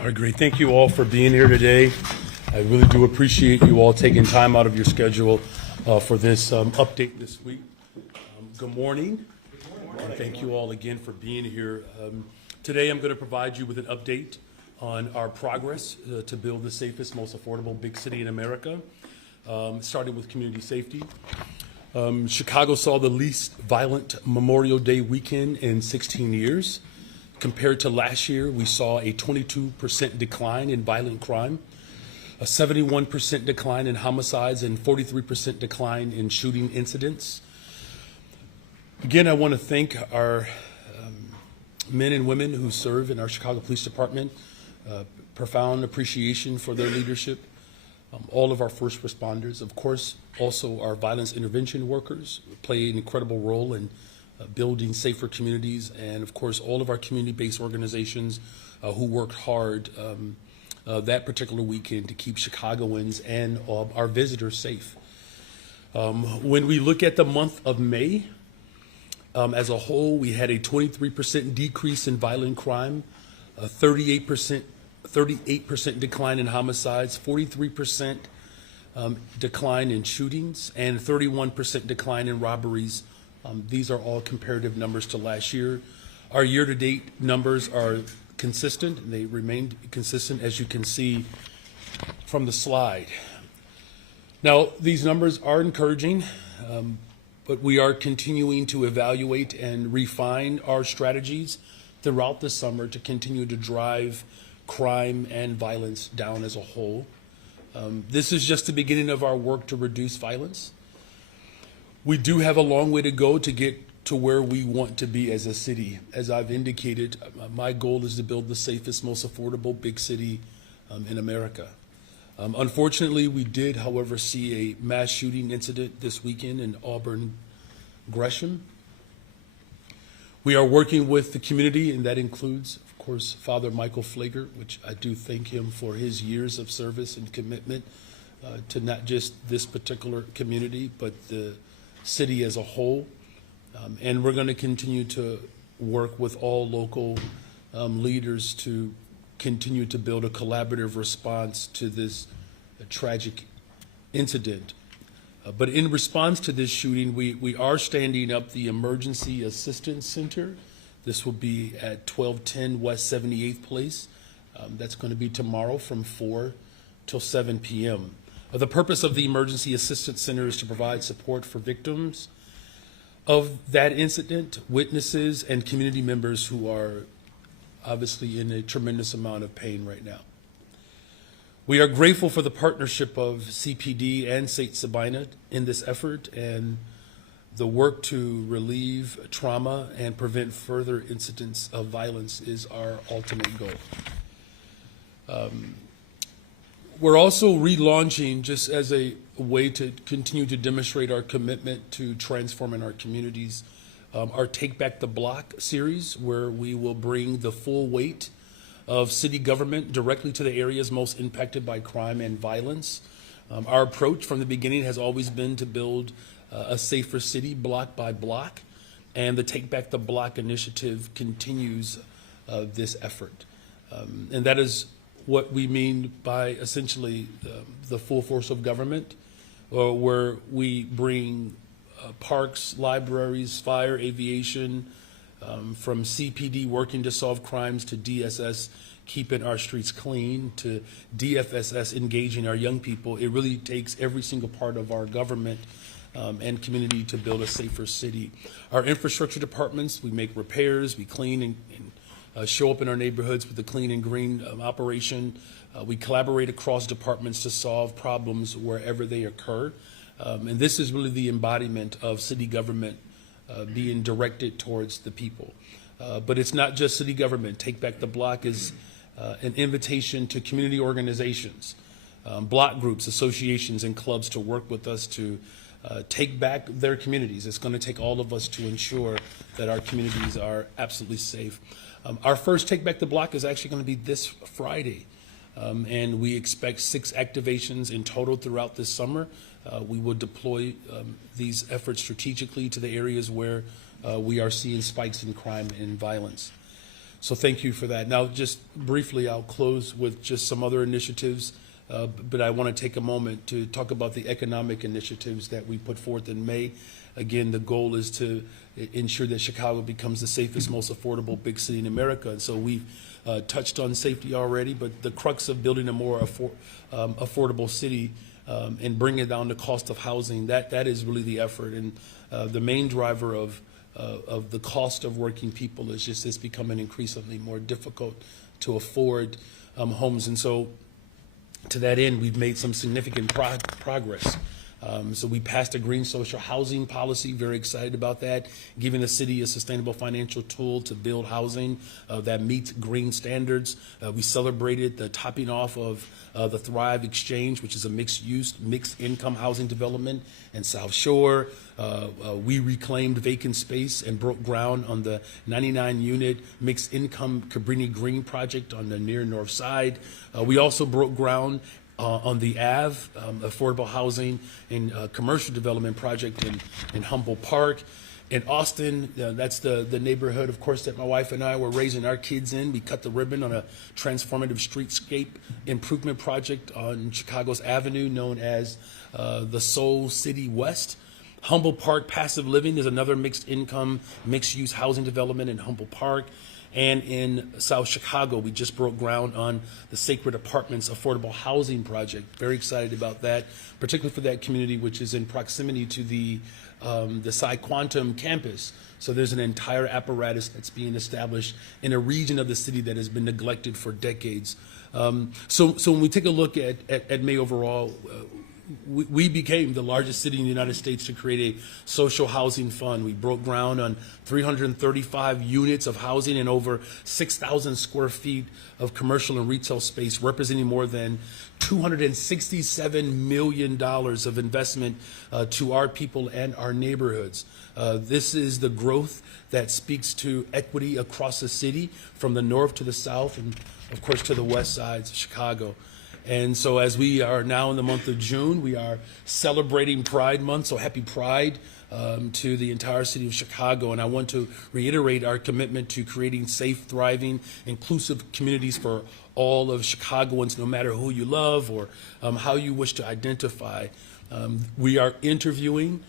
All right, great. Thank you all for being here today. I really do appreciate you all taking time out of your schedule for this update this week. Good morning. And thank you all again for being here. Today I'm going to provide you with an update on our progress to build the safest, most affordable big city in America, starting with community safety. Chicago saw the least violent Memorial Day weekend in 16 years. Compared to last year, we saw a 22% decline in violent crime, a 71% decline in homicides, and 43% decline in shooting incidents. Again, I want to thank our men and women who serve in our Chicago Police Department. Profound appreciation for their leadership. All of our first responders, of course, also our violence intervention workers play an incredible role in building safer communities, and of course all of our community-based organizations who worked hard that particular weekend to keep Chicagoans and our visitors safe. When we look at the month of May, as a whole, we had a 23% decrease in violent crime, a 38% decline in homicides, 43% decline in shootings, and 31% decline in robberies. These are all comparative numbers to last year. Our year-to-date numbers are consistent, and they remained consistent, as you can see from the slide. Now, these numbers are encouraging, but we are continuing to evaluate and refine our strategies throughout the summer to continue to drive crime and violence down as a whole. This is just the beginning of our work to reduce violence. We do have a long way to go to get to where we want to be as a city. As I've indicated, my goal is to build the safest, most affordable big city in America. Unfortunately, we did, however, see a mass shooting incident this weekend in Auburn, Gresham. We are working with the community, and that includes, of course, Father Michael Flager, which I do thank him for his years of service and commitment to not just this particular community, but the city as a whole. And we're going to continue to work with all local leaders to continue to build a collaborative response to this tragic incident. But in response to this shooting, we are standing up the Emergency Assistance Center. This will be at 1210 West 78th Place. That's going to be tomorrow from 4 till 7 p.m. The purpose of the Emergency Assistance Center is to provide support for victims of that incident, witnesses, and community members who are obviously in a tremendous amount of pain right now. We are grateful for the partnership of CPD and St. Sabina in this effort and the work to relieve trauma and prevent further incidents of violence is our ultimate goal. We're also relaunching, just as a way to continue to demonstrate our commitment to transforming our communities, our Take Back the Block series, where we will bring the full weight of city government directly to the areas most impacted by crime and violence. Our approach from the beginning has always been to build a safer city block by block, and the Take Back the Block initiative continues this effort. And that is what we mean by essentially the full force of government, where we bring parks, libraries, fire, aviation, from CPD working to solve crimes to DSS keeping our streets clean to DFSS engaging our young people. It really takes every single part of our government and community to build a safer city. Our infrastructure departments, we make repairs, we clean and show up in our neighborhoods with the clean and green operation. We collaborate across departments to solve problems wherever they occur. And this is really the embodiment of city government being directed towards the people. But it's not just city government. Take Back the Block is an invitation to community organizations, block groups, associations, and clubs to work with us to take back their communities. It's going to take all of us to ensure that our communities are absolutely safe. Our first Take Back the Block is actually going to be this Friday, and we expect 6 activations in total throughout this summer. We will deploy these efforts strategically to the areas where we are seeing spikes in crime and violence. So thank you for that. Now, just briefly, I'll close with just some other initiatives, but I want to take a moment to talk about the economic initiatives that we put forth in May. Again, the goal is to ensure that Chicago becomes the safest, most affordable big city in America. And so we've touched on safety already, but the crux of building a more affordable city and bringing down the cost of housing, that is really the effort. And the main driver of the cost of working people is just it's becoming increasingly more difficult to afford homes. And so to that end, we've made some significant progress. So we passed a green social housing policy, very excited about that, giving the city a sustainable financial tool to build housing that meets green standards. We celebrated the topping off of the Thrive Exchange, which is a mixed-use, mixed-income housing development in South Shore. We reclaimed vacant space and broke ground on the 99-unit mixed-income Cabrini Green project on the near north side. We also broke ground on the Ave, affordable housing and commercial development project in Humboldt Park. In Austin, that's the neighborhood, of course, that my wife and I were raising our kids in. We cut the ribbon on a transformative streetscape improvement project on Chicago's Avenue known as the Soul City West. Humboldt Park Passive Living is another mixed income, mixed use housing development in Humboldt Park. And in South Chicago, we just broke ground on the Sacred Apartments Affordable Housing Project. Very excited about that, particularly for that community, which is in proximity to the Psi Quantum campus. So there's an entire apparatus that's being established in a region of the city that has been neglected for decades. So when we take a look at May overall, we became the largest city in the United States to create a social housing fund. We broke ground on 335 units of housing and over 6,000 square feet of commercial and retail space, representing more than $267 million of investment to our people and our neighborhoods. This is the growth that speaks to equity across the city, from the north to the south, and of course to the west sides of Chicago. And so as we are now in the month of June, we are celebrating Pride Month, so happy Pride to the entire city of Chicago. And I want to reiterate our commitment to creating safe, thriving, inclusive communities for all of Chicagoans, no matter who you love or how you wish to identify. We are interviewing.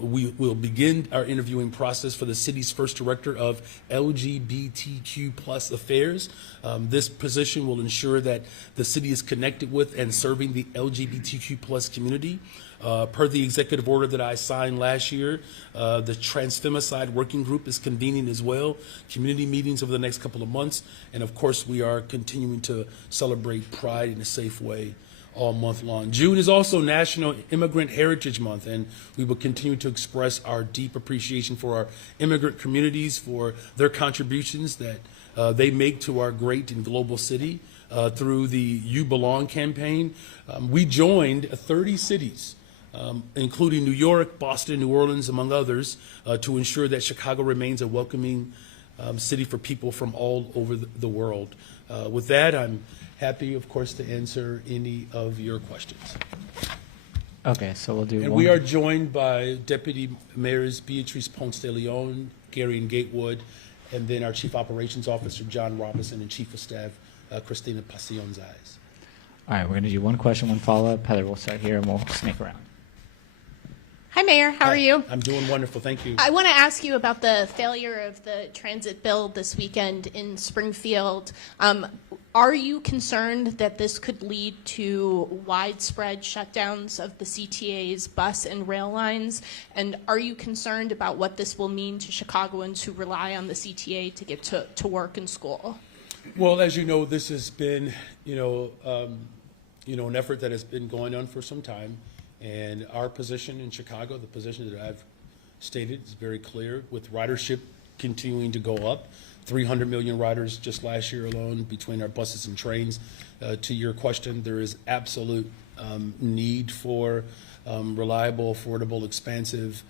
We will begin our interviewing process for the city's first director of LGBTQ plus affairs. This position will ensure that the city is connected with and serving the LGBTQ plus community. Per the executive order that I signed last year, the Transfemicide Working Group is convening as well, community meetings over the next couple of months. And of course, we are continuing to celebrate Pride in a safe way all month long. June is also National Immigrant Heritage Month, and we will continue to express our deep appreciation for our immigrant communities, for their contributions that they make to our great and global city through the You Belong campaign. We joined 30 cities, including New York, Boston, New Orleans, among others, to ensure that Chicago remains a welcoming city for people from all over the world. With that, I'm happy, of course, to answer any of your questions. Okay, so we'll do And one. we are joined by Deputy Mayors Beatrice Ponce de Leon, Gary and Gatewood, and then our Chief Operations Officer, John Robinson, and Chief of Staff, Christina Pasion-Zayas. All right, we're going to do one question, one follow-up. Heather, we'll start here, and we'll snake around. Hi, Mayor. How are you? I'm doing wonderful. Thank you. I want to ask you about the failure of the transit bill this weekend in Springfield. Are you concerned that this could lead to widespread shutdowns of the CTA's bus and rail lines? And are you concerned about what this will mean to Chicagoans who rely on the CTA to get to work and school? Well, as you know, this has been, an effort that has been going on for some time. And our position in Chicago, the position that I've stated, is very clear. With ridership continuing to go up, 300 million riders just last year alone between our buses and trains. To your question, there is absolute need for reliable, affordable, expansive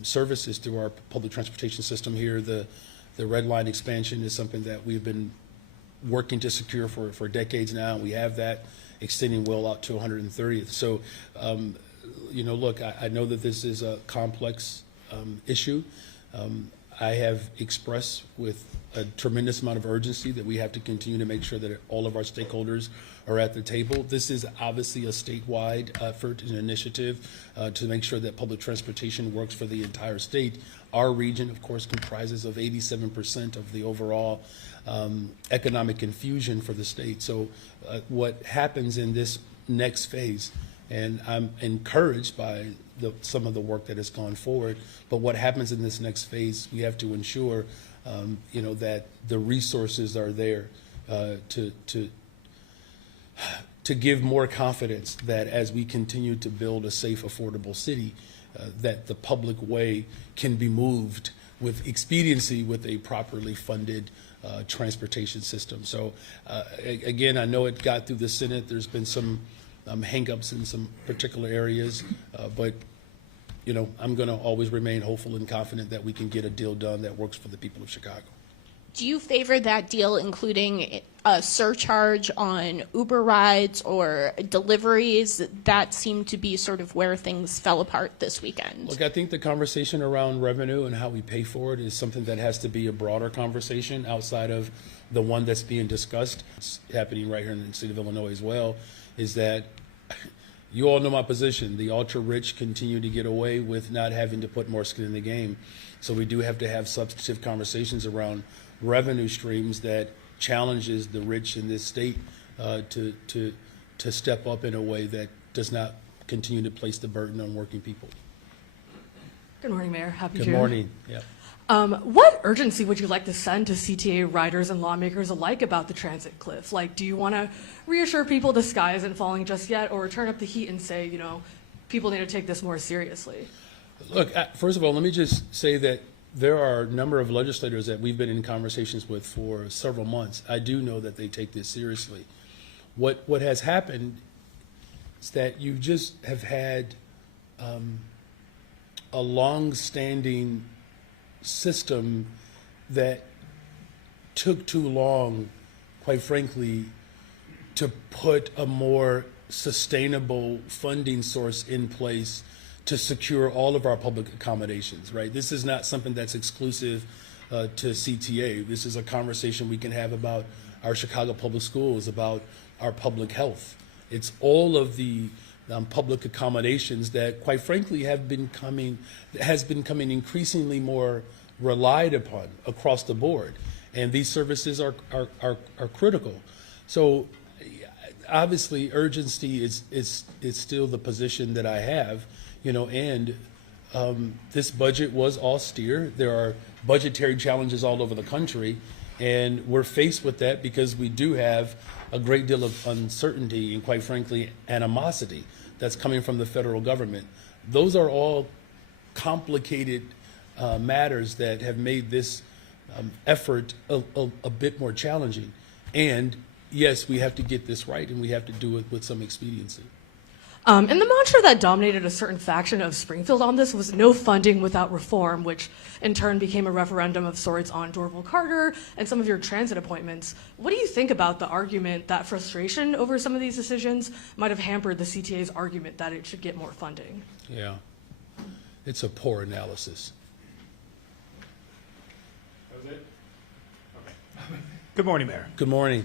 services through our public transportation system here. The Red Line expansion is something that we've been working to secure for decades now. We have that extending well out to 130th. So, look, I know that this is a complex issue. I have expressed with a tremendous amount of urgency that we have to continue to make sure that all of our stakeholders are at the table. This is obviously a statewide effort and initiative to make sure that public transportation works for the entire state. Our region, of course, comprises of 87% of the overall economic infusion for the state. So what happens in this next phase, and I'm encouraged by some of the work that has gone forward, but what happens in this next phase, we have to ensure that the resources are there to give more confidence that as we continue to build a safe, affordable city, that the public way can be moved with expediency with a properly funded transportation system. So again, I know it got through the Senate. There's been some hang-ups in some particular areas, but I'm going to always remain hopeful and confident that we can get a deal done that works for the people of Chicago. Do you favor that deal including a surcharge on Uber rides or deliveries? That seemed to be sort of where things fell apart this weekend. Look, I think the conversation around revenue and how we pay for it is something that has to be a broader conversation outside of the one that's being discussed. It's happening right here in the state of Illinois as well, is that you all know my position. The ultra-rich continue to get away with not having to put more skin in the game. So we do have to have substantive conversations around revenue streams that challenges the rich in this state to step up in a way that does not continue to place the burden on working people. Good morning, Mayor. Happy June. Good morning. Yeah. What urgency would you like to send to CTA riders and lawmakers alike about the transit cliff? Like, do you want to reassure people the sky isn't falling just yet, or turn up the heat and say, people need to take this more seriously? Look, first of all, let me just say that there are a number of legislators that we've been in conversations with for several months. I do know that they take this seriously. What has happened is that you just have had a long-standing system that took too long, quite frankly, to put a more sustainable funding source in place to secure all of our public accommodations, right? This is not something that's exclusive to CTA. This is a conversation we can have about our Chicago public schools, about our public health. It's all of the public accommodations that, quite frankly, has been becoming increasingly more relied upon across the board. And these services are critical. So obviously urgency is still the position that I have. And this budget was austere. There are budgetary challenges all over the country, and we're faced with that because we do have a great deal of uncertainty and, quite frankly, animosity that's coming from the federal government. Those are all complicated matters that have made this effort a bit more challenging. And yes, we have to get this right, and we have to do it with some expediency. And the mantra that dominated a certain faction of Springfield on this was no funding without reform, which in turn became a referendum of sorts on Dorval Carter and some of your transit appointments. What do you think about the argument that frustration over some of these decisions might have hampered the CTA's argument that it should get more funding? Yeah, it's a poor analysis. That was it? Okay. Good morning, Mayor. Good morning.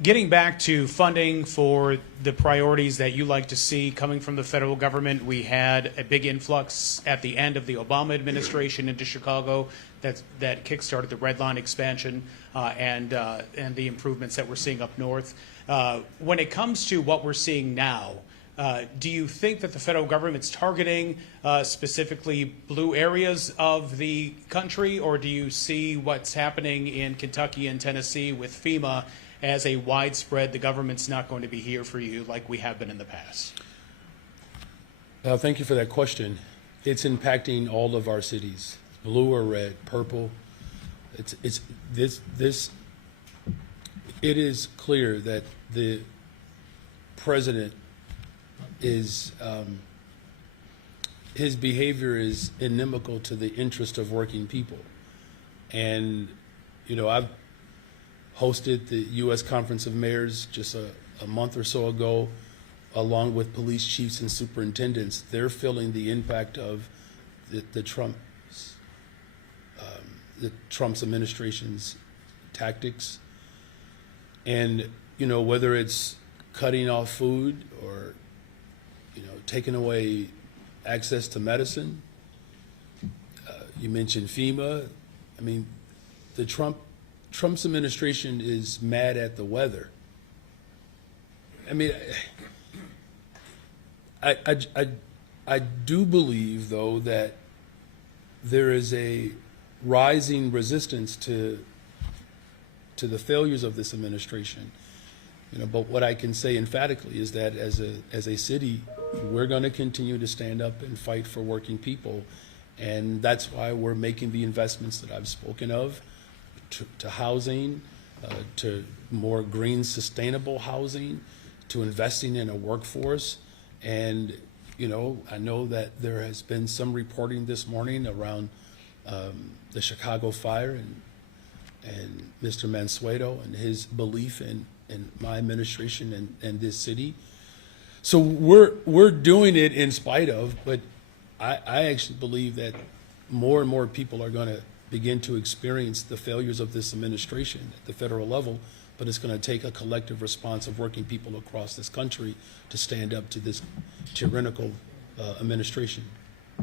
Getting back to funding for the priorities that you like to see coming from the federal government, we had a big influx at the end of the Obama administration into Chicago that kickstarted the Red Line expansion and the improvements that we're seeing up north. When it comes to what we're seeing now, do you think that the federal government's targeting specifically blue areas of the country, or do you see what's happening in Kentucky and Tennessee with FEMA as a widespread, the government's not going to be here for you like we have been in the past? Thank you for that question. It's impacting all of our cities, blue or red, purple. It is clear that the president is, his behavior is inimical to the interest of working people. And, I've hosted the U.S. Conference of Mayors just a month or so ago, along with police chiefs and superintendents. They're feeling the impact of the Trump the Trump's administration's tactics. And, you know, whether it's cutting off food or, you know, taking away access to medicine, you mentioned FEMA. I mean, Trump's administration is mad at the weather. I mean, I do believe, though, that there is a rising resistance to the failures of this administration. You know, but what I can say emphatically is that as a city, we're going to continue to stand up and fight for working people, and that's why we're making the investments that I've spoken of to housing, to more green, sustainable housing, to investing in a workforce. And you know, I know that there has been some reporting this morning around the Chicago fire and Mr. Mansueto and his belief in my administration and this city. So we're doing it in spite of, but I actually believe that more and more people are going to begin to experience the failures of this administration at the federal level, but it's going to take a collective response of working people across this country to stand up to this tyrannical administration.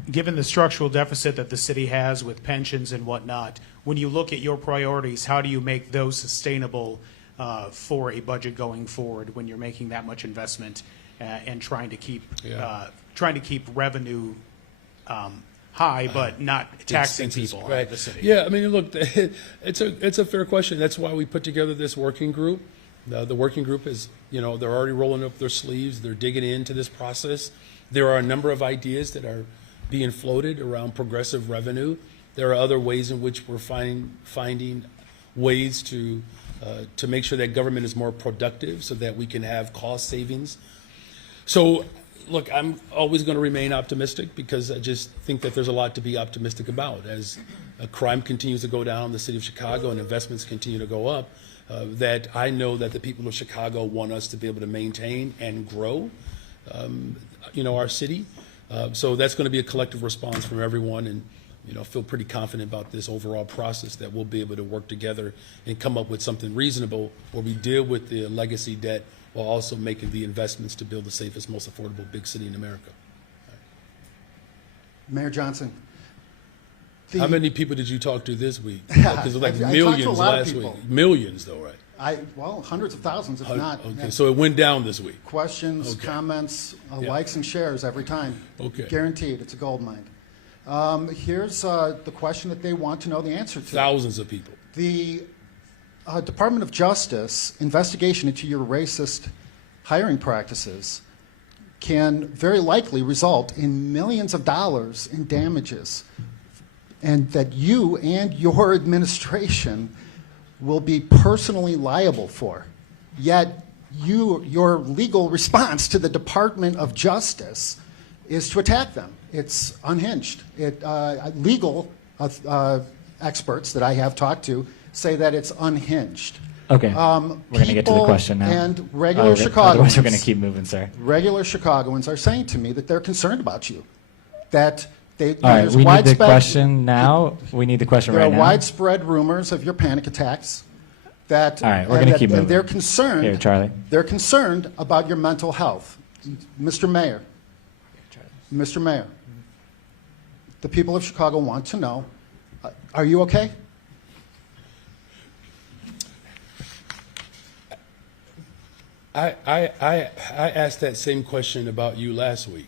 Given the structural deficit that the city has with pensions and whatnot, when you look at your priorities, how do you make those sustainable for a budget going forward when you're making that much investment and trying to keep revenue high, but not taxing people out of the city? Yeah, I mean, look, it's a fair question. That's why we put together this working group. The working group is, you know, they're already rolling up their sleeves. They're digging into this process. There are a number of ideas that are being floated around progressive revenue. There are other ways in which we're finding ways to make sure that government is more productive so that we can have cost savings. So, look, I'm always going to remain optimistic because I just think that there's a lot to be optimistic about. As crime continues to go down in the city of Chicago and investments continue to go up, that I know that the people of Chicago want us to be able to maintain and grow, you know, our city. So that's going to be a collective response from everyone, and you know, feel pretty confident about this overall process that we'll be able to work together and come up with something reasonable where we deal with the legacy debt while also making the investments to build the safest, most affordable big city in America. Mayor Johnson. How many people did you talk to this week? Because it was like I millions talked to a lot of last week. people. Millions, though, right? Well, hundreds of thousands, if not. Okay, so it went down this week. Questions, Okay. comments, Yeah. likes and shares every time. Okay. Guaranteed, it's a gold mine. Here's the question that they want to know the answer to. Thousands of people. The Department of Justice investigation into your racist hiring practices can very likely result in millions of dollars in damages, and that you and your administration will be personally liable for. Yet your legal response to the Department of Justice is to attack them. It's unhinged. Legal experts that I have talked to say that it's unhinged. Okay, we're going to get to the question now. And regular Otherwise, Chicagoans, we're going to keep moving, sir. regular Chicagoans are saying to me that they're concerned about you. That All right, there's we need the widespread- question now. We need the question There right are now. widespread rumors of your panic attacks. That All right, we're and gonna that- keep and moving. they're concerned. Here, Charlie. They're concerned about your mental health, Mr. Mayor. Mr. Mayor, the people of Chicago want to know: are you okay? I asked that same question about you last week,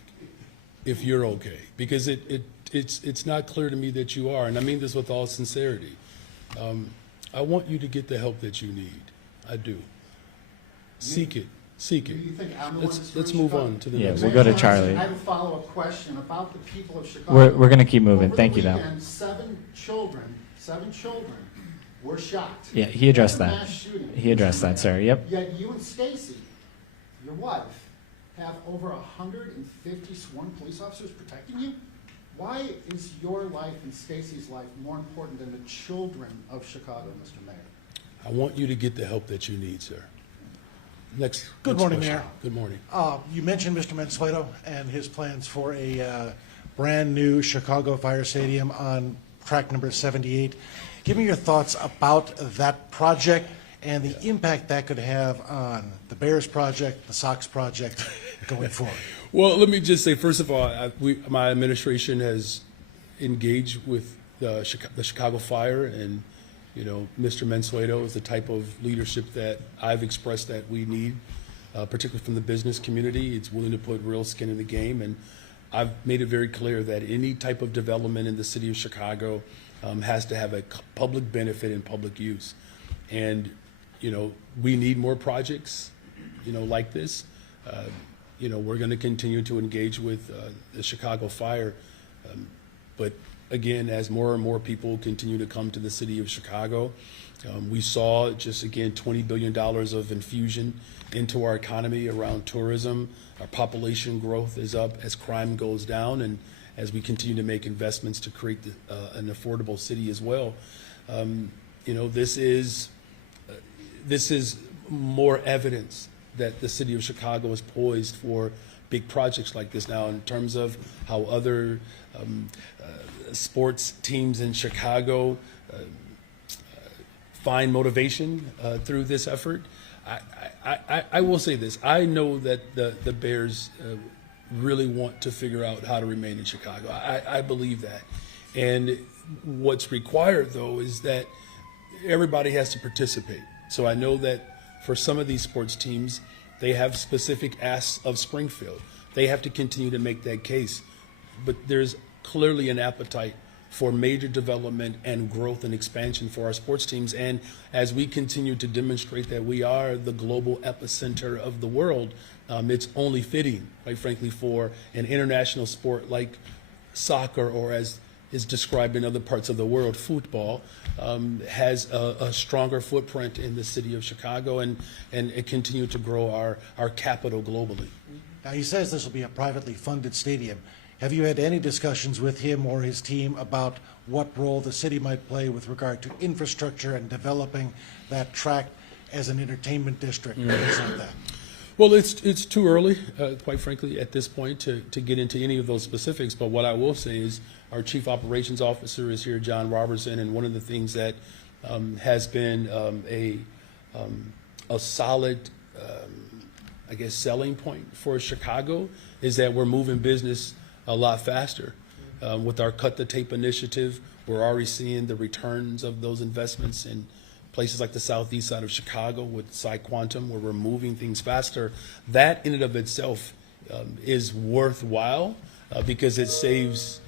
if you're okay, because it's not clear to me that you are, and I mean this with all sincerity. I want you to get the help that you need. I do. Seek it. Seek Do it. you think I'm the one that's Let's screwing move Chicago? on to the Yeah, next we'll one. go to Charlie. I have a follow-up question about the people of Chicago. We're going to keep moving. Over Thank the you, though. weekend, seven children were shot. Yeah, he addressed That's a that. mass shooting. He addressed that, sir. Yep. Yet you and Stacy, your wife, have over 150 sworn police officers protecting you. Why is your life and Stacy's life more important than the children of Chicago, Mr. Mayor? I want you to get the help that you need, sir. Next. Good next morning, question. Mayor. Good morning. You mentioned Mr. Mansueto and his plans for a brand-new Chicago Fire Stadium on track number 78. Give me your thoughts about that project and the impact that could have on the Bears project, the Sox project going forward. Well, let me just say, first of all, my administration has engaged with the Chicago Fire, and Mr. Mansueto is the type of leadership that I've expressed that we need, particularly from the business community. It's willing to put real skin in the game, and I've made it very clear that any type of development in the city of Chicago has to have a public benefit and public use. And, we need more projects, like this. We're going to continue to engage with the Chicago Fire. But again, as more and more people continue to come to the city of Chicago, we saw just, again, $20 billion of infusion into our economy around tourism. Our population growth is up as crime goes down, and as we continue to make investments to create an affordable city as well. This is more evidence that the city of Chicago is poised for big projects like this now, in terms of how other sports teams in Chicago find motivation through this effort. I will say this. I know that the Bears really want to figure out how to remain in Chicago. I believe that. And what's required, though, is that everybody has to participate. So I know that for some of these sports teams, they have specific asks of Springfield. They have to continue to make that case. But there's clearly an appetite for major development and growth and expansion for our sports teams. And as we continue to demonstrate that we are the global epicenter of the world, it's only fitting, quite frankly, for an international sport like soccer, or as is described in other parts of the world, football, has a stronger footprint in the city of Chicago, and continue to grow our capital globally. Now, he says this will be a privately funded stadium. Have you had any discussions with him or his team about what role the city might play with regard to infrastructure and developing that tract as an entertainment district or things like that? Well, it's too early, quite frankly, at this point to get into any of those specifics. But what I will say is our Chief Operations Officer is here, John Robertson, and one of the things that has been a solid, I guess, selling point for Chicago is that we're moving business a lot faster. With our Cut the Tape initiative, we're already seeing the returns of those investments in places like the southeast side of Chicago with Quantum, where we're moving things faster. That in and of itself is worthwhile because it saves,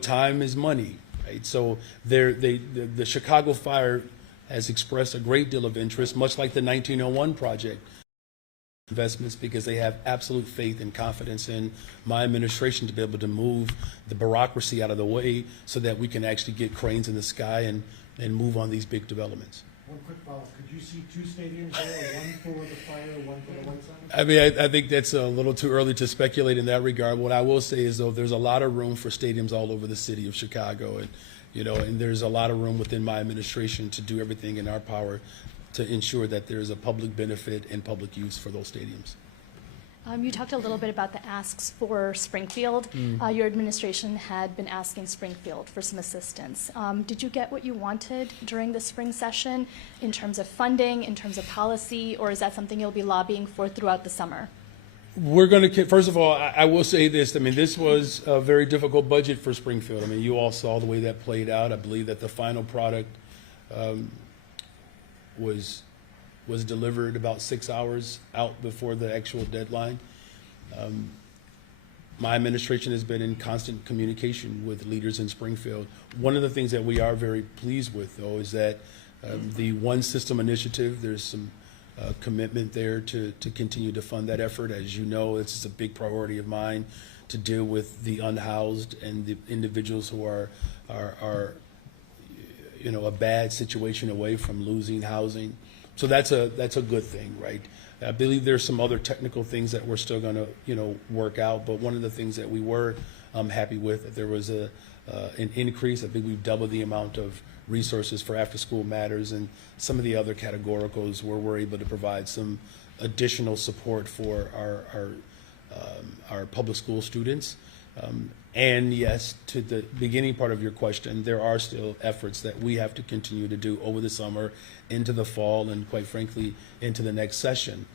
time is money, right? So the Chicago Fire has expressed a great deal of interest, much like the 1901 project investments, because they have absolute faith and confidence in my administration to be able to move the bureaucracy out of the way so that we can actually get cranes in the sky and move on these big developments. One quick follow-up. Could you see two stadiums there, one for the Fire, one for the White Sox? I mean, I think that's a little too early to speculate in that regard. What I will say is, though, there's a lot of room for stadiums all over the city of Chicago, and there's a lot of room within my administration to do everything in our power to ensure that there is a public benefit and public use for those stadiums. You talked a little bit about the asks for Springfield. Your administration had been asking Springfield for some assistance. Did you get what you wanted during the spring session in terms of funding, in terms of policy, or is that something you'll be lobbying for throughout the summer? We're going to, first of all, I will say this. I mean, this was a very difficult budget for Springfield. I mean, you all saw the way that played out. I believe that the final product was delivered about 6 hours out before the actual deadline. My administration has been in constant communication with leaders in Springfield. One of the things that we are very pleased with, though, is that the One System initiative, there's some commitment there to continue to fund that effort. As you know, it's a big priority of mine to deal with the unhoused and the individuals who are a bad situation away from losing housing. So that's a good thing, right? I believe there's some other technical things that we're still going to work out. But one of the things that we were happy with, that there was an increase. I think we've doubled the amount of resources for after-school matters and some of the other categoricals where we're able to provide some additional support for our public school students. And yes, to the beginning part of your question, there are still efforts that we have to continue to do over the summer, into the fall, and quite frankly, into the next session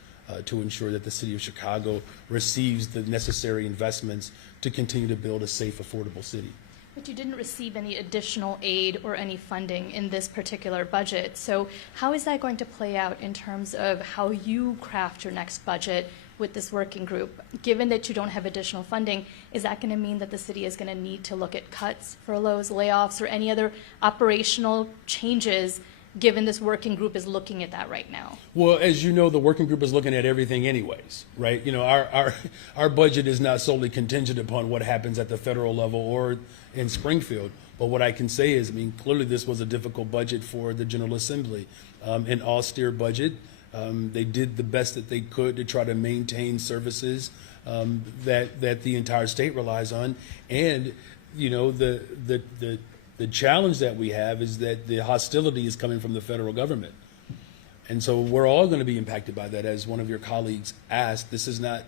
to ensure that the city of Chicago receives the necessary investments to continue to build a safe, affordable city. But you didn't receive any additional aid or any funding in this particular budget. So how is that going to play out in terms of how you craft your next budget with this working group? Given that you don't have additional funding, is that going to mean that the city is going to need to look at cuts, furloughs, layoffs, or any other operational changes, given this working group is looking at that right now? Well, as you know, the working group is looking at everything anyways, right? You know, our budget is not solely contingent upon what happens at the federal level or in Springfield. But what I can say is, I mean, clearly this was a difficult budget for the General Assembly, an austere budget. They did the best that they could to try to maintain services that the entire state relies on. And, you know, the challenge that we have is that the hostility is coming from the federal government. And so we're all going to be impacted by that. As one of your colleagues asked, this is not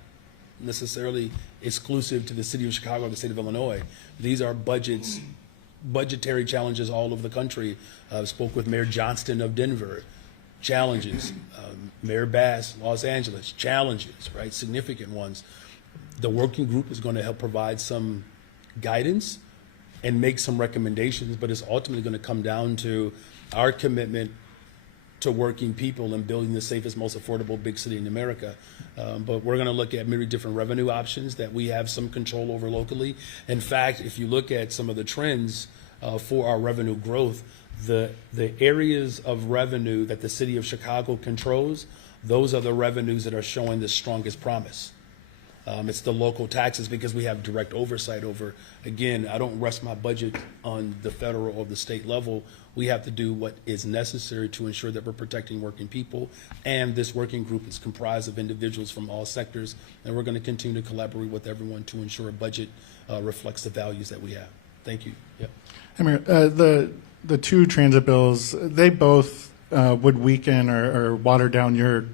necessarily exclusive to the city of Chicago or the state of Illinois. These are budgetary challenges all over the country. Spoke with Mayor Johnston of Denver. Challenges. Mayor Bass, Los Angeles. Challenges, right? Significant ones. The working group is going to help provide some guidance and make some recommendations, but it's ultimately going to come down to our commitment to working people and building the safest, most affordable big city in America. But we're going to look at many different revenue options that we have some control over locally. In fact, if you look at some of the trends for our revenue growth, the areas of revenue that the city of Chicago controls, those are the revenues that are showing the strongest promise. It's the local taxes, because we have direct oversight over. Again, I don't rest my budget on the federal or the state level. We have to do what is necessary to ensure that we're protecting working people. And this working group is comprised of individuals from all sectors, and we're going to continue to collaborate with everyone to ensure a budget reflects the values that we have. Thank you. Yep. Hey, Mayor, the two transit bills, they both would weaken or water down your,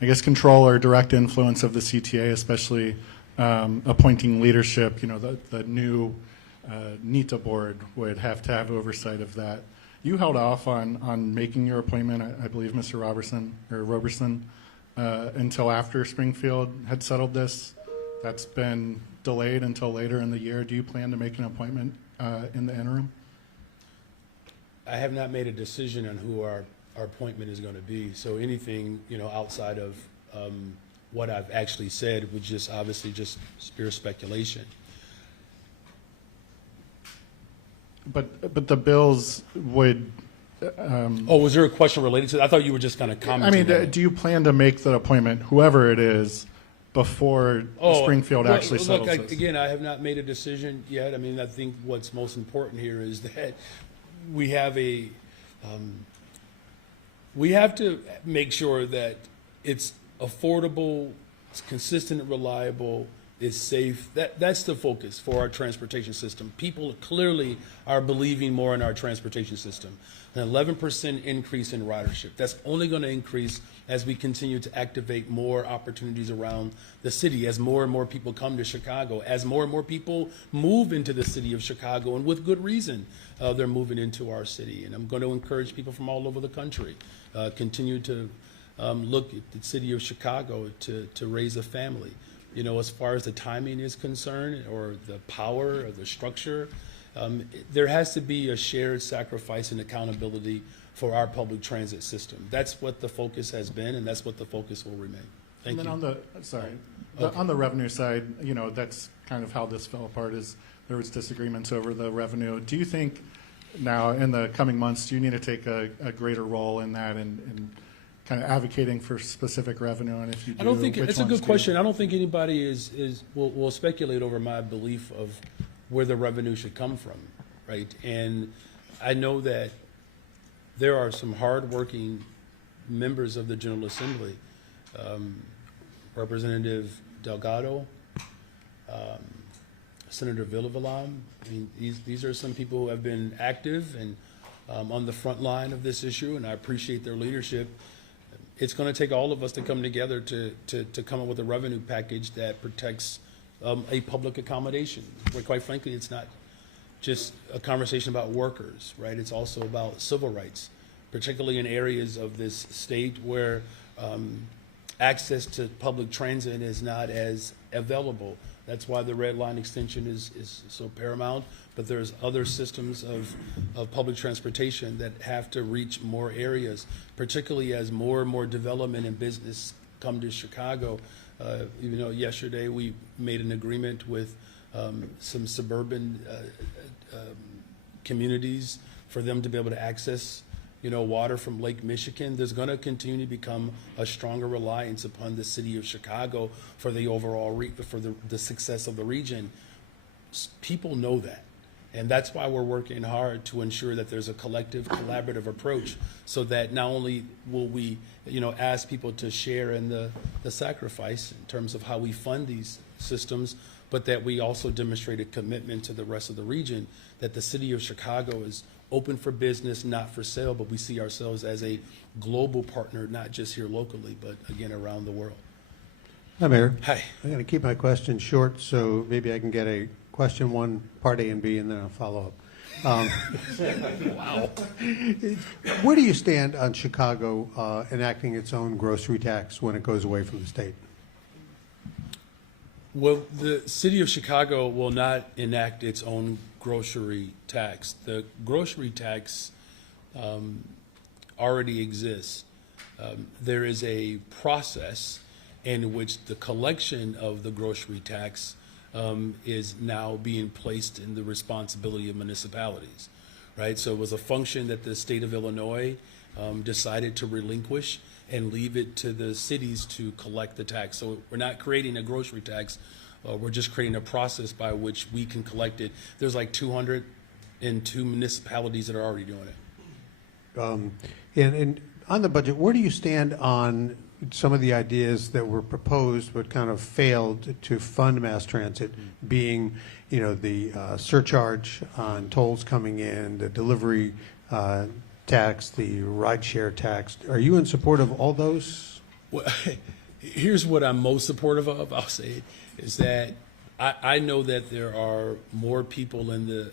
I guess, control or direct influence of the CTA, especially appointing leadership. You know, the new NITA board would have to have oversight of that. You held off on making your appointment, I believe, Mr. Roberson, until after Springfield had settled this. That's been delayed until later in the year. Do you plan to make an appointment in the interim? I have not made a decision on who our appointment is going to be. So anything, you know, outside of what I've actually said would just obviously just pure speculation. But the bills would. Oh, was there a question related to that? I thought you were just kind of commenting. I mean, do you plan to make the appointment, whoever it is, before Springfield actually settles this? Again, I have not made a decision yet. I mean, I think what's most important here is that we have we have to make sure that it's affordable, it's consistent and reliable, it's safe. That's the focus for our transportation system. People clearly are believing more in our transportation system. An 11% increase in ridership. That's only going to increase as we continue to activate more opportunities around the city, as more and more people come to Chicago, as more and more people move into the city of Chicago, and with good reason they're moving into our city. And I'm going to encourage people from all over the country continue to look at the city of Chicago to raise a family. You know, as far as the timing is concerned, or the power or the structure, there has to be a shared sacrifice and accountability for our public transit system. That's what the focus has been, and that's what the focus will remain. Thank you. And then on the revenue side, you know, that's kind of how this fell apart, is there was disagreements over the revenue. Do you think now, in the coming months, do you need to take a greater role in that and kind of advocating for specific revenue? And if you do, I don't think which it's a ones good question. I don't think anybody will speculate over my belief of where the revenue should come from, right? And I know that there are some hardworking members of the General Assembly, Representative Delgado, Senator Villavelam. I mean, these are some people who have been active and on the front line of this issue, and I appreciate their leadership. It's going to take all of us to come together to come up with a revenue package that protects a public accommodation, where quite frankly, it's not just a conversation about workers, right? It's also about civil rights, particularly in areas of this state where access to public transit is not as available. That's why the red line extension is so paramount, but there's other systems of public transportation that have to reach more areas, particularly as more and more development and business come to Chicago. Even though yesterday we made an agreement with some suburban communities for them to be able to access water from Lake Michigan, there's going to continue to become a stronger reliance upon the city of Chicago for the overall for the success of the region. People know that, and that's why we're working hard to ensure that there's a collective, collaborative approach, so that not only will we, ask people to share in the sacrifice in terms of how we fund these systems, but that we also demonstrate a commitment to the rest of the region, that the city of Chicago is open for business, not for sale, but we see ourselves as a global partner, not just here locally, but again, around the world. Hi, Mayor. Hi. I'm going to keep my question short, so maybe I can get a question one, part A and B, and then I'll follow up. Wow. Where do you stand on Chicago enacting its own grocery tax when it goes away from the state? Well, the city of Chicago will not enact its own grocery tax. The grocery tax already exists. There is a process in which the collection of the grocery tax is now being placed in the responsibility of municipalities, right? So it was a function that the state of Illinois decided to relinquish and leave it to the cities to collect the tax. So we're not creating a grocery tax. We're just creating a process by which we can collect it. There's like 202 municipalities that are already doing it. And on the budget, where do you stand on some of the ideas that were proposed but kind of failed to fund mass transit, being, the surcharge on tolls coming in, the delivery tax, the rideshare tax? Are you in support of all those? Well, here's what I'm most supportive of, I'll say it, is that I know that there are more people in the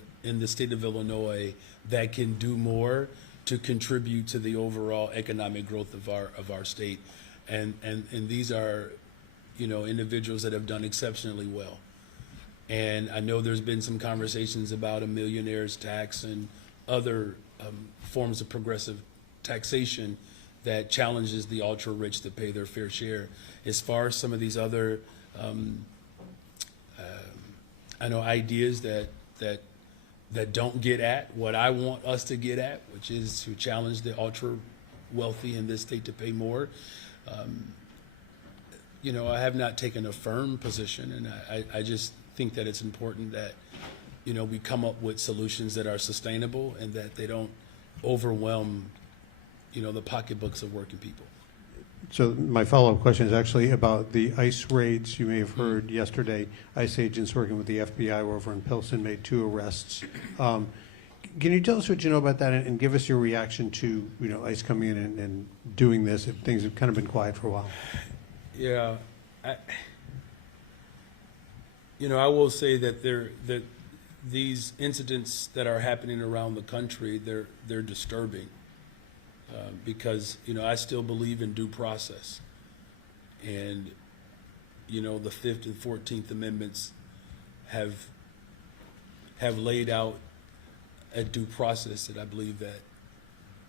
state of Illinois that can do more to contribute to the overall economic growth of our state. And these are, individuals that have done exceptionally well. And I know there's been some conversations about a millionaire's tax and other forms of progressive taxation that challenges the ultra-rich to pay their fair share. As far as some of these other, ideas that don't get at what I want us to get at, which is to challenge the ultra-wealthy in this state to pay more. I have not taken a firm position, and I just think that it's important that, we come up with solutions that are sustainable and that they don't overwhelm, the pocketbooks of working people. So my follow-up question is actually about the ICE raids. You may have heard yesterday, ICE agents working with the FBI were over in Pilsen, made 2 arrests. Can you tell us what you know about that and give us your reaction to, ICE coming in and doing this? Things have kind of been quiet for a while. Yeah, I will say that these incidents that are happening around the country, they're disturbing. Because, I still believe in due process. And, the 5th and 14th Amendments have laid out a due process that I believe that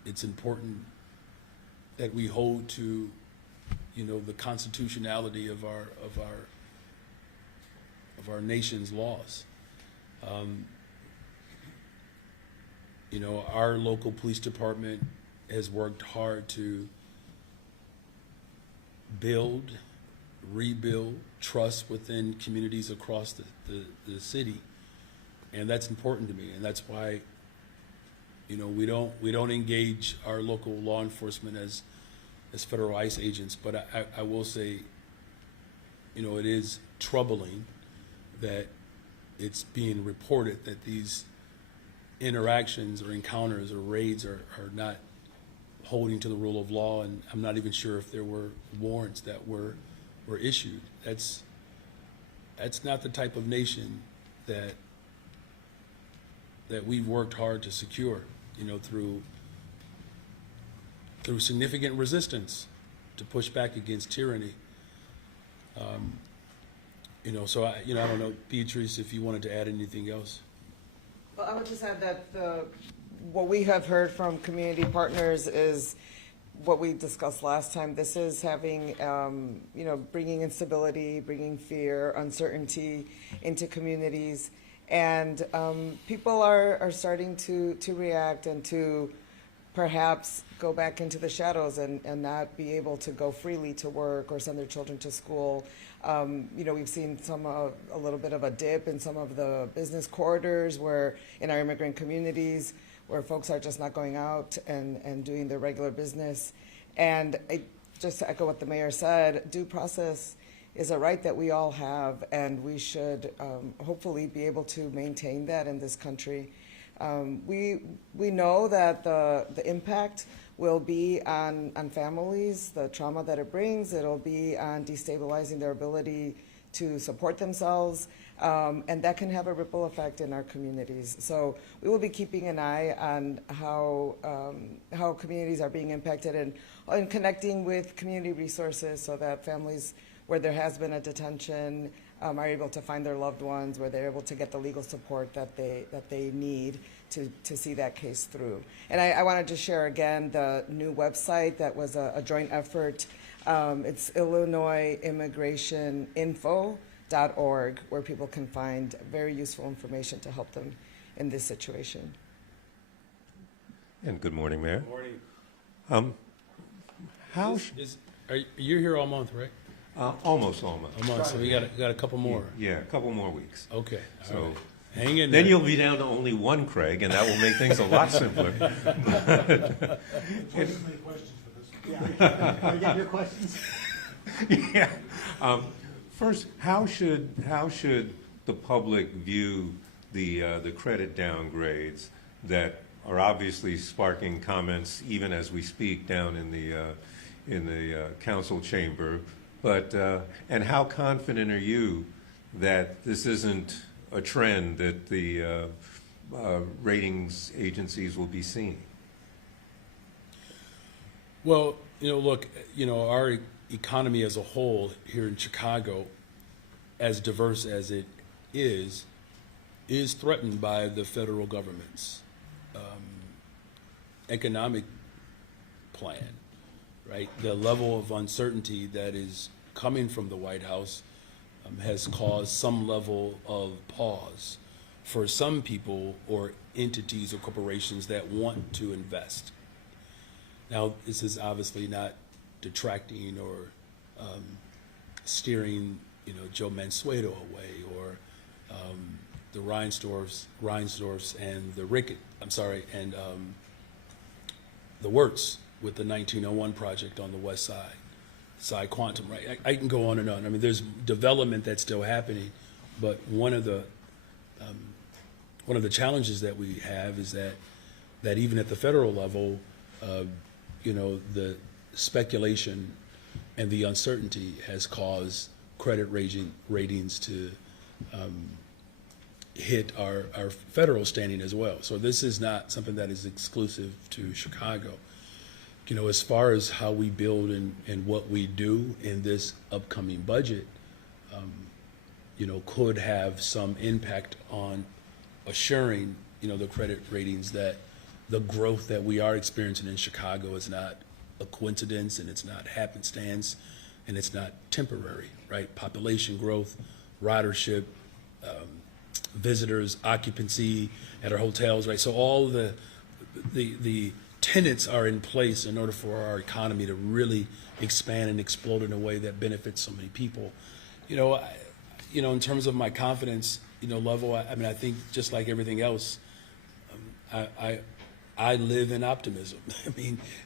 it's important that we hold to, the constitutionality of our nation's laws. Our local police department has worked hard to build, rebuild trust within communities across the city, and that's important to me. And that's why, we don't engage our local law enforcement as federal ICE agents. But I will say, it is troubling that it's being reported that these interactions or encounters or raids are not holding to the rule of law, and I'm not even sure if there were warrants that were issued. That's that's not the type of nation that we've worked hard to secure, through significant resistance to push back against tyranny. So I don't know, Beatrice, if you wanted to add anything else. Well, I would just add that what we have heard from community partners is what we discussed last time. This is having, bringing instability, bringing fear, uncertainty into communities. And people are starting to react and to perhaps go back into the shadows and not be able to go freely to work or send their children to school. We've seen a little bit of a dip in some of the business corridors where in our immigrant communities where folks are just not going out and doing their regular business. And just to echo what the mayor said, due process is a right that we all have, and we should hopefully be able to maintain that in this country. We know that the impact will be on families, the trauma that it brings. It'll be on destabilizing their ability to support themselves, and that can have a ripple effect in our communities. So we will be keeping an eye on how communities are being impacted and connecting with community resources so that families where there has been a detention are able to find their loved ones, where they're able to get the legal support that they need to see that case through. And I wanted to share again the new website that was a joint effort. It's IllinoisImmigrationInfo.org, where people can find very useful information to help them in this situation. And good morning, Mayor. Good morning. Are you here all month, right? Almost all month. A month, so we got a couple more. Yeah, a couple more weeks. Okay. So all right. Hang in then there. you'll be down to only one Craig, and that will make things a lot simpler. Are you getting your questions? Yeah. First, how should the public view the credit downgrades that are obviously sparking comments even as we speak down in the council chamber? But and how confident are you that this isn't a trend that the ratings agencies will be seeing? Well, look, our economy as a whole here in Chicago, as diverse as it is threatened by the federal government's economic plan, right? The level of uncertainty that is coming from the White House has caused some level of pause for some people or entities or corporations that want to invest. Now, this is obviously not detracting or steering, Joe Mansueto away or the Reinsdorfs and the Rickett, and the Wirtz with the 1901 project on the west side quantum, right? I can go on and on. I mean, there's development that's still happening, but one of the challenges that we have is that even at the federal level, the speculation and the uncertainty has caused credit ratings to hit our federal standing as well. So this is not something that is exclusive to Chicago. As far as how we build and what we do in this upcoming budget, could have some impact on assuring, the credit ratings that the growth that we are experiencing in Chicago is not a coincidence and it's not happenstance and it's not temporary, right? Population growth, ridership, visitors, occupancy at our hotels, right? So all the tenets are in place in order for our economy to really expand and explode in a way that benefits so many people. In terms of my confidence, level, I think just like everything else, I live in optimism.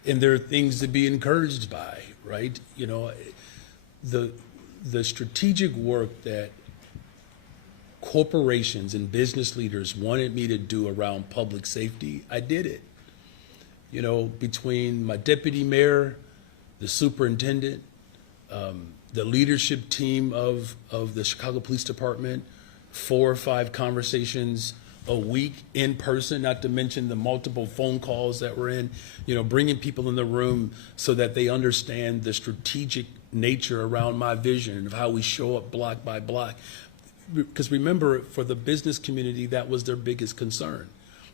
And there are things to be encouraged by, right? The strategic work that corporations and business leaders wanted me to do around public safety, I did it. Between my deputy mayor, the superintendent, the leadership team of the Chicago Police Department, 4 or 5 conversations a week in person, not to mention the multiple phone calls that we're in, bringing people in the room so that they understand the strategic nature around my vision of how we show up block by block. Because remember, for the business community, that was their biggest concern.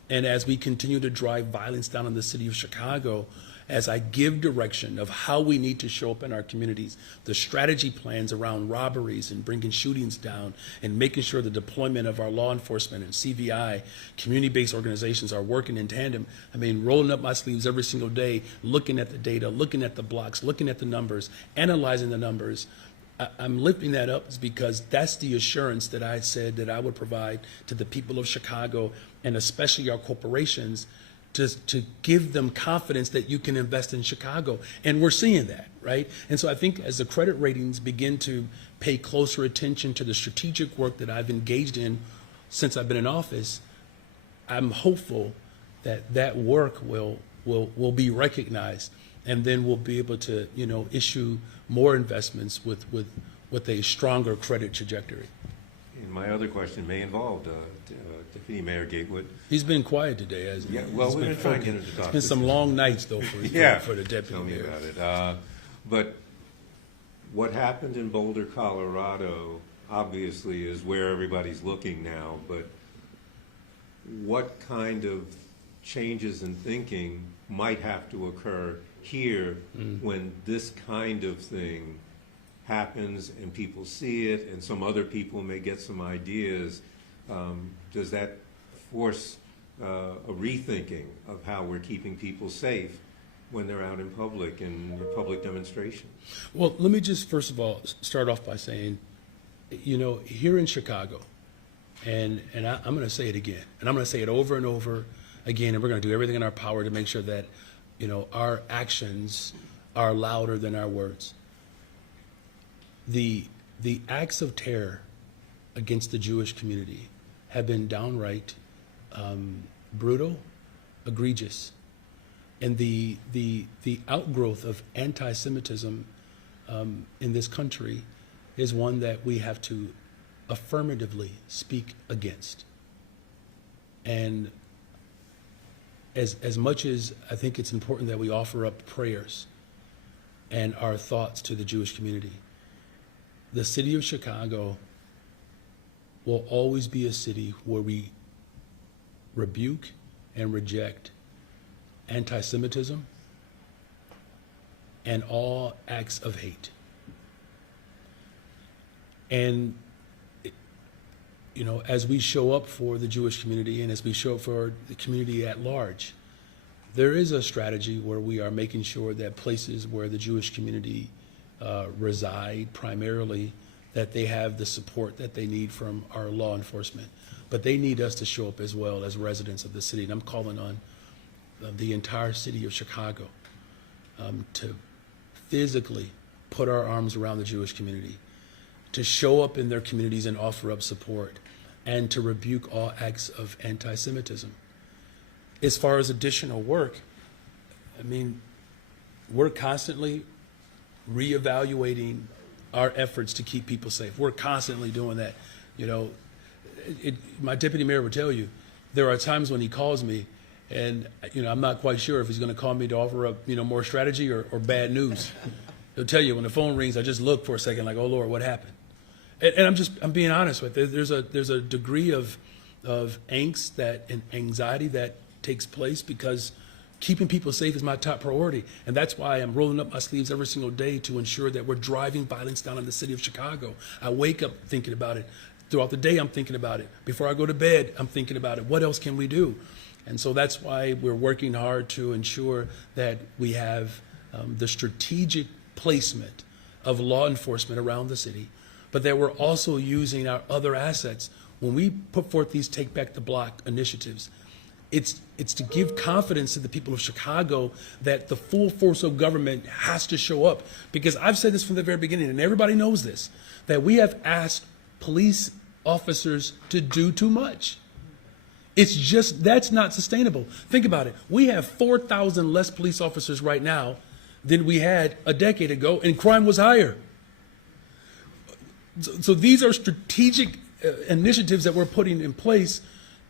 And as we continue to drive violence down in the city of Chicago, as I give direction of how we need to show up in our communities, the strategy plans around robberies and bringing shootings down and making sure the deployment of our law enforcement and CVI, community-based organizations, are working in tandem. I mean, rolling up my sleeves every single day, looking at the data, looking at the blocks, looking at the numbers, analyzing the numbers. I'm lifting that up because that's the assurance that I said that I would provide to the people of Chicago, and especially our corporations, to give them confidence that you can invest in Chicago. And we're seeing that, right? And so I think as the credit ratings begin to pay closer attention to the strategic work that I've engaged in since I've been in office, I'm hopeful that that work will be recognized, and then we'll be able to, issue more investments with a stronger credit trajectory. And my other question may involve Deputy Mayor Gatewood. He's been quiet today, hasn't he? Yeah, well, we've been trying to get him to talk. It's been some long nights, though, for the deputy tell me mayor. about it. But what happened in Boulder, Colorado, obviously is where everybody's looking now, but what kind of changes in thinking might have to occur here when this kind of thing happens and people see it and some other people may get some ideas? Does that force a rethinking of how we're keeping people safe when they're out in public and public demonstration? Well, let me just first of all start off by saying, here in Chicago, and I'm going to say it again, and I'm going to say it over and over again, and we're going to do everything in our power to make sure that, our actions are louder than our words. The acts of terror against the Jewish community have been downright brutal, egregious, and the outgrowth of anti-Semitism in this country is one that we have to affirmatively speak against. And as much as I think it's important that we offer up prayers and our thoughts to the Jewish community, the city of Chicago will always be a city where we rebuke and reject anti-Semitism and all acts of hate. And as we show up for the Jewish community and as we show up for the community at large, there is a strategy where we are making sure that places where the Jewish community reside primarily, that they have the support that they need from our law enforcement. But they need us to show up as well as residents of the city. And I'm calling on the entire city of Chicago to physically put our arms around the Jewish community, to show up in their communities and offer up support, and to rebuke all acts of anti-Semitism. As far as additional work, I mean, we're constantly reevaluating our efforts to keep people safe. We're constantly doing that. My deputy mayor would tell you, there are times when he calls me and, I'm not quite sure if he's going to call me to offer up, more strategy or bad news. He'll tell you when the phone rings, I just look for a second like, oh Lord, what happened? And I'm being honest with you. There's a degree of angst and anxiety that takes place because keeping people safe is my top priority. And that's why I'm rolling up my sleeves every single day to ensure that we're driving violence down in the city of Chicago. I wake up thinking about it. Throughout the day, I'm thinking about it. Before I go to bed, I'm thinking about it. What else can we do? And so that's why we're working hard to ensure that we have the strategic placement of law enforcement around the city, but that we're also using our other assets. When we put forth these Take Back the Block initiatives, it's to give confidence to the people of Chicago that the full force of government has to show up. Because I've said this from the very beginning, and everybody knows this, that we have asked police officers to do too much. That's not sustainable. Think about it. We have 4,000 less police officers right now than we had a decade ago, and crime was higher. So these are strategic initiatives that we're putting in place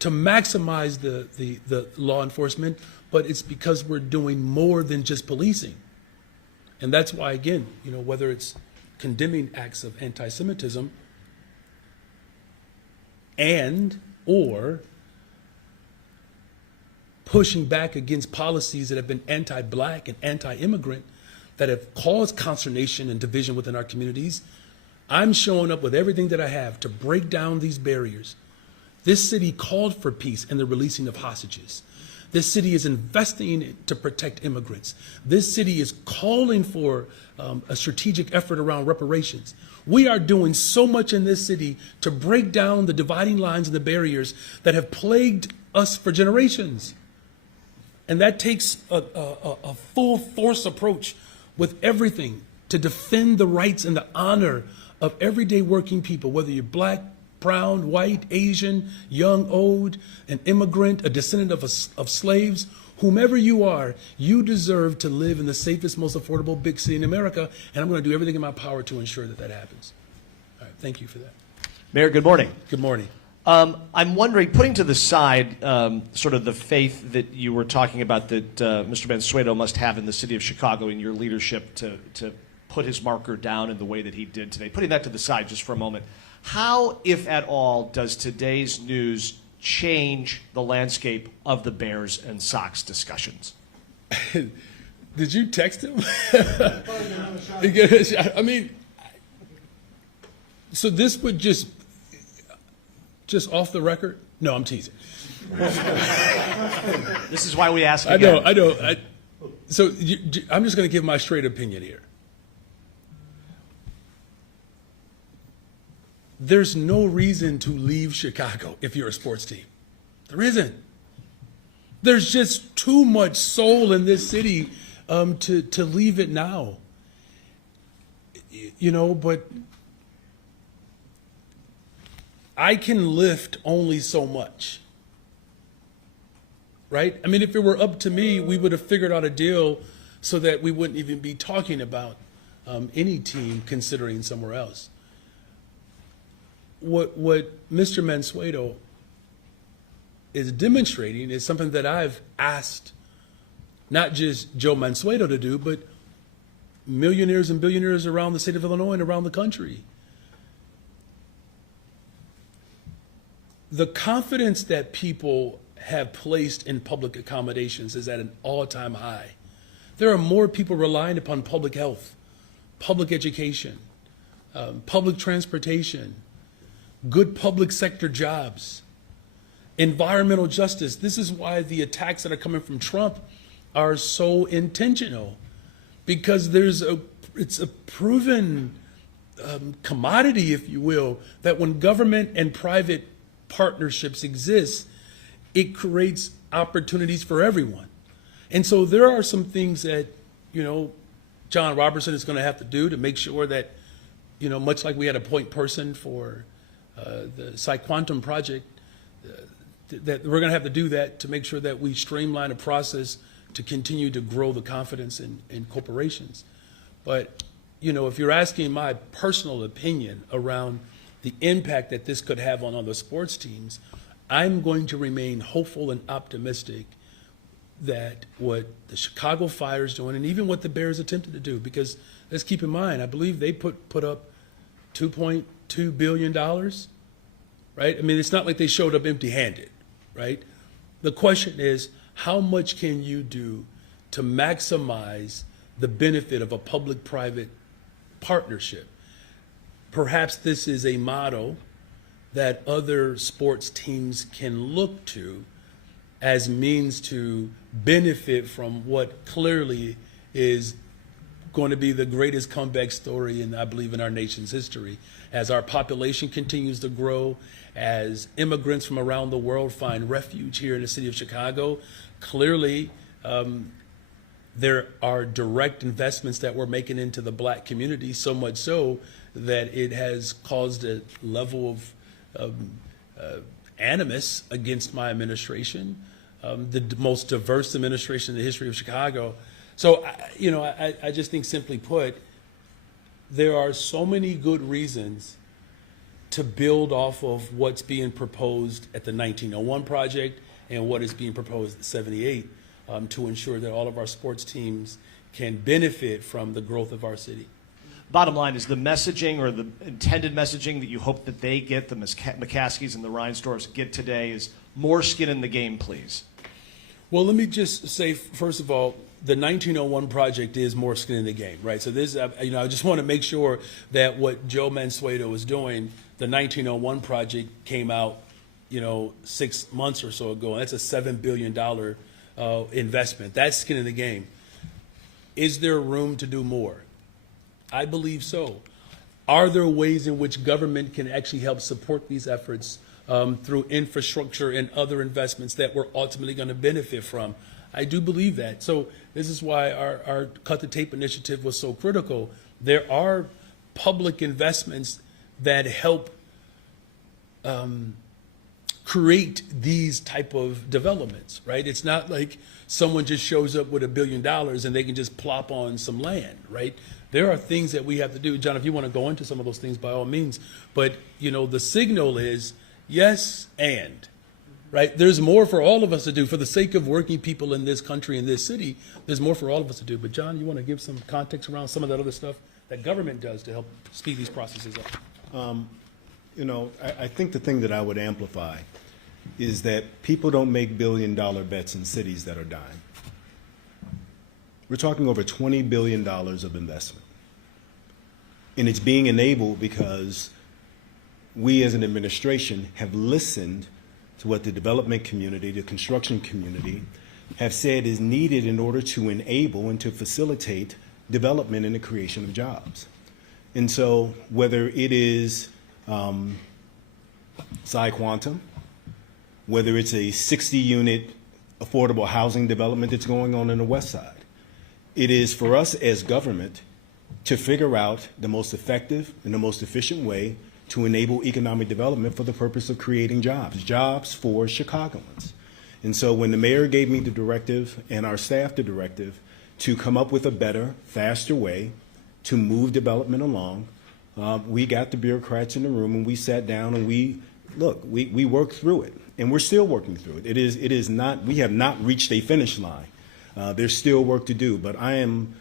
to maximize the law enforcement, but it's because we're doing more than just policing. And that's why, again, whether it's condemning acts of anti-Semitism or pushing back against policies that have been anti-black and anti-immigrant that have caused consternation and division within our communities, I'm showing up with everything that I have to break down these barriers. This city called for peace and the releasing of hostages. This city is investing to protect immigrants. This city is calling for a strategic effort around reparations. We are doing so much in this city to break down the dividing lines and the barriers that have plagued us for generations. And that takes a full force approach with everything to defend the rights and the honor of everyday working people, whether you're black, brown, white, Asian, young, old, an immigrant, a descendant of slaves, whomever you are, you deserve to live in the safest, most affordable big city in America, and I'm going to do everything in my power to ensure that that happens. All right, thank you for that. Mayor, good morning. Good morning. I'm wondering, putting to the side sort of the faith that you were talking about that Mr. Mansueto must have in the city of Chicago in your leadership to put his marker down in the way that he did today, putting that to the side just for a moment, how, if at all, does today's news change the landscape of the Bears and Sox discussions? Did you text him? I mean, so this would just off the record? No, I'm teasing. This is why we ask I again. know. So I'm just going to give my straight opinion here. There's no reason to leave Chicago if you're a sports team. There isn't. There's just too much soul in this city to leave it now. But I can lift only so much. Right? I mean, if it were up to me, we would have figured out a deal so that we wouldn't even be talking about any team considering somewhere else. What Mr. Mansueto is demonstrating is something that I've asked not just Joe Mansueto to do, but millionaires and billionaires around the state of Illinois and around the country. The confidence that people have placed in public accommodations is at an all-time high. There are more people relying upon public health, public education, public transportation, good public sector jobs, environmental justice. This is why the attacks that are coming from Trump are so intentional, because it's a proven commodity, if you will, that when government and private partnerships exist, it creates opportunities for everyone. And so there are some things that, John Robertson is going to have to do to make sure that, much like we had a point person for the PsiQuantum project, that we're going to have to do that to make sure that we streamline a process to continue to grow the confidence in corporations. But, if you're asking my personal opinion around the impact that this could have on other sports teams, I'm going to remain hopeful and optimistic that what the Chicago Fire is doing, and even what the Bears attempted to do, because let's keep in mind, I believe they put up $2.2 billion, right? I mean, it's not like they showed up empty-handed, right? The question is, how much can you do to maximize the benefit of a public-private partnership? Perhaps this is a model that other sports teams can look to as means to benefit from what clearly is going to be the greatest comeback story I believe in our nation's history. As our population continues to grow, as immigrants from around the world find refuge here in the city of Chicago, clearly there are direct investments that we're making into the black community, so much so that it has caused a level of animus against my administration, the most diverse administration in the history of Chicago. So, I just think, simply put, there are so many good reasons to build off of what's being proposed at the 1901 project and what is being proposed at 78 to ensure that all of our sports teams can benefit from the growth of our city. Bottom line is the messaging or the intended messaging that you hope that they get, the McCaskies and the Reinsdorfs get today is more skin in the game, please. Well, let me just say, first of all, the 1901 project is more skin in the game, right? So this, I just want to make sure that what Joe Mansueto is doing, the 1901 project came out, 6 months or so ago, and that's a $7 billion investment. That's skin in the game. Is there room to do more? I believe so. Are there ways in which government can actually help support these efforts through infrastructure and other investments that we're ultimately going to benefit from? I do believe that. So this is why our Cut the Tape initiative was so critical. There are public investments that help create these type of developments, right? It's not like someone just shows up with $1 billion and they can just plop on some land, right? There are things that we have to do. John, if you want to go into some of those things, by all means. But, the signal is yes and, right? There's more for all of us to do. For the sake of working people in this country, in this city, there's more for all of us to do. But, John, you want to give some context around some of that other stuff that government does to help speed these processes up? I think the thing that I would amplify is that people don't make billion-dollar bets in cities that are dying. We're talking over $20 billion of investment. And it's being enabled because we as an administration have listened to what the development community, the construction community, have said is needed in order to enable and to facilitate development and the creation of jobs. And so whether it is Psi Quantum, whether it's a 60-unit affordable housing development that's going on the West Side, it is for us as government to figure out the most effective and the most efficient way to enable economic development for the purpose of creating jobs for Chicagoans. And so when the mayor gave me the directive and our staff the directive to come up with a better, faster way to move development along, we got the bureaucrats in the room and we sat down and we worked through it. And we're still working through it. It is not, we have not reached a finish line. There's still work to do, but I am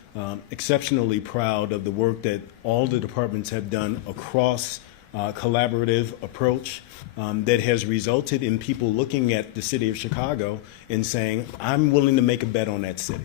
exceptionally proud of the work that all the departments have done across collaborative approach that has resulted in people looking at the city of Chicago and saying, I'm willing to make a bet on that city.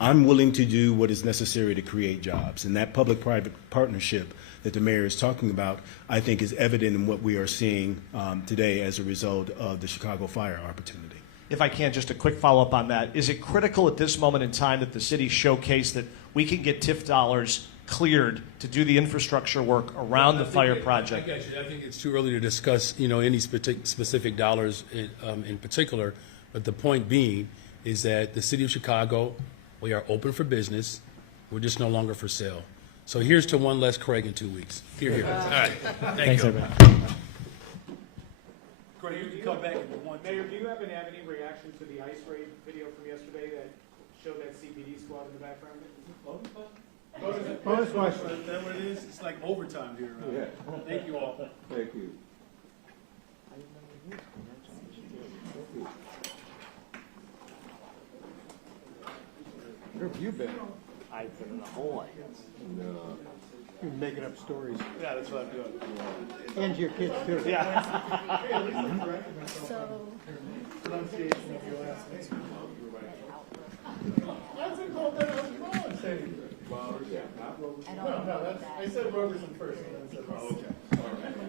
I'm willing to do what is necessary to create jobs. And that public-private partnership that the mayor is talking about, I think is evident in what we are seeing today as a result of the Chicago Fire opportunity. If I can, just a quick follow-up on that. Is it critical at this moment in time that the city showcase that we can get TIF dollars cleared to do the infrastructure work around the fire project? I got you. I think it's too early to discuss, any specific dollars in particular. But the point being is that the city of Chicago, we are open for business. We're just no longer for sale. So here's to one less Craig in 2 weeks. Here. All right. Thanks, you. everybody. Craig, you can come back if you want. Mayor, do you happen to have any reaction to the ice raid video from yesterday that showed that CPD squad in the background? Bonus question. Is that what it is? It's like overtime here. Yeah. Thank you all. Thank you. Where have you been? I've been in a hole, I guess. No. You're making up stories. Yeah, that's what I'm doing. And your kids too. Yeah. So, I said Roberson first. And then said, okay. All right.